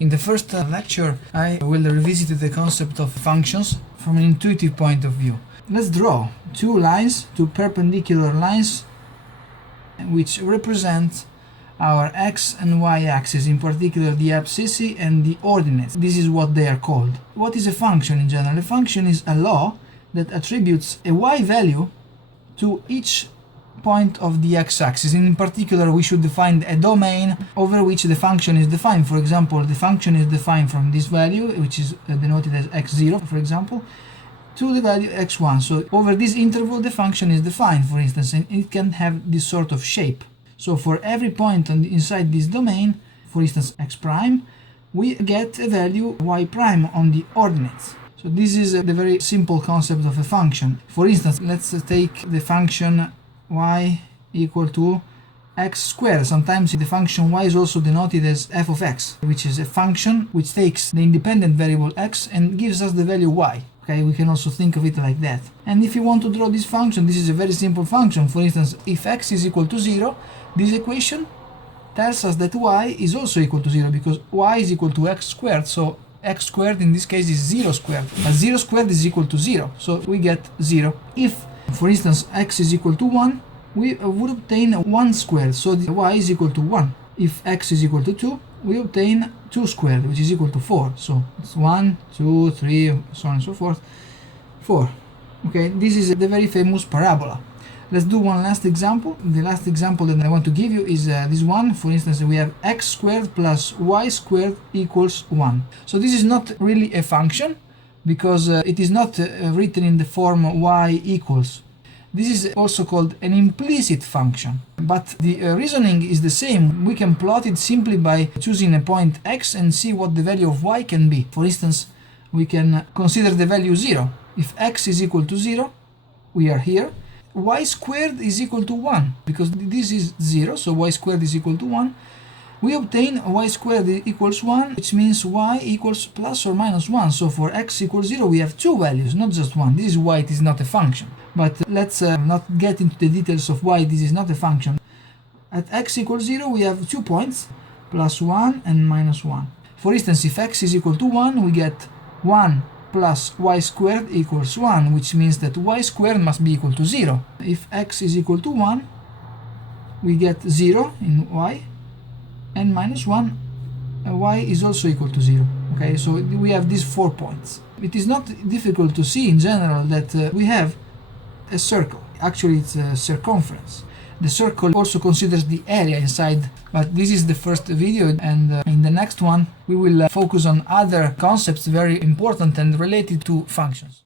In the first lecture, I will revisit the concept of functions from an intuitive point of view. Let's draw two lines, two perpendicular lines, which represent our x and y axis, in particular the abscissae and the ordinates. This is what they are called. What is a function in general? A function is a law that attributes a y value to each point of the x-axis. In particular, we should define a domain over which the function is defined. For example, the function is defined from this value, which is denoted as x0, for example, to the value x1. So over this interval the function is defined, for instance, and it can have this sort of shape. So for every point inside this domain, for instance x prime, we get a value y prime on the ordinates. So this is the very simple concept of a function. For instance, let's take the function y equal to x squared. Sometimes the function y is also denoted as f of x, which is a function which takes the independent variable x and gives us the value y. Okay, we can also think of it like that. And if you want to draw this function, this is a very simple function. For instance, if x is equal to 0, this equation tells us that y is also equal to 0, because y is equal to x squared. So x squared in this case is 0 squared. But 0 squared is equal to 0, so we get 0. If, for instance, x is equal to 1, we would obtain 1 squared, so the y is equal to 1. If x is equal to 2, we obtain 2 squared, which is equal to 4. So it's 1, 2, 3, so on and so forth, 4. Okay, this is the very famous parabola. Let's do one last example. The last example that I want to give you is this one. For instance, we have x squared plus y squared equals 1. So this is not really a function, because it is not written in the form y equals. This is also called an implicit function, but the reasoning is the same. We can plot it simply by choosing a point x and see what the value of y can be. For instance, we can consider the value 0. If x is equal to 0, we are here. Y squared is equal to 1, because this is 0, so y squared is equal to 1. We obtain y squared equals 1, which means y equals plus or minus 1. So for x equals 0, we have two values, not just one. This is why it is not a function. But let's not get into the details of why this is not a function. At x equals 0, we have 2 points, plus 1 and minus 1. For instance, if x is equal to 1, we get 1 plus y squared equals 1, which means that y squared must be equal to 0. If x is equal to 1, we get 0 in y, and minus 1, y is also equal to 0. Okay, so we have these 4 points. It is not difficult to see in general that we have a circle. Actually, it's a circumference. The circle also considers the area inside, but this is the first video, and in the next one we will focus on other concepts very important and related to functions.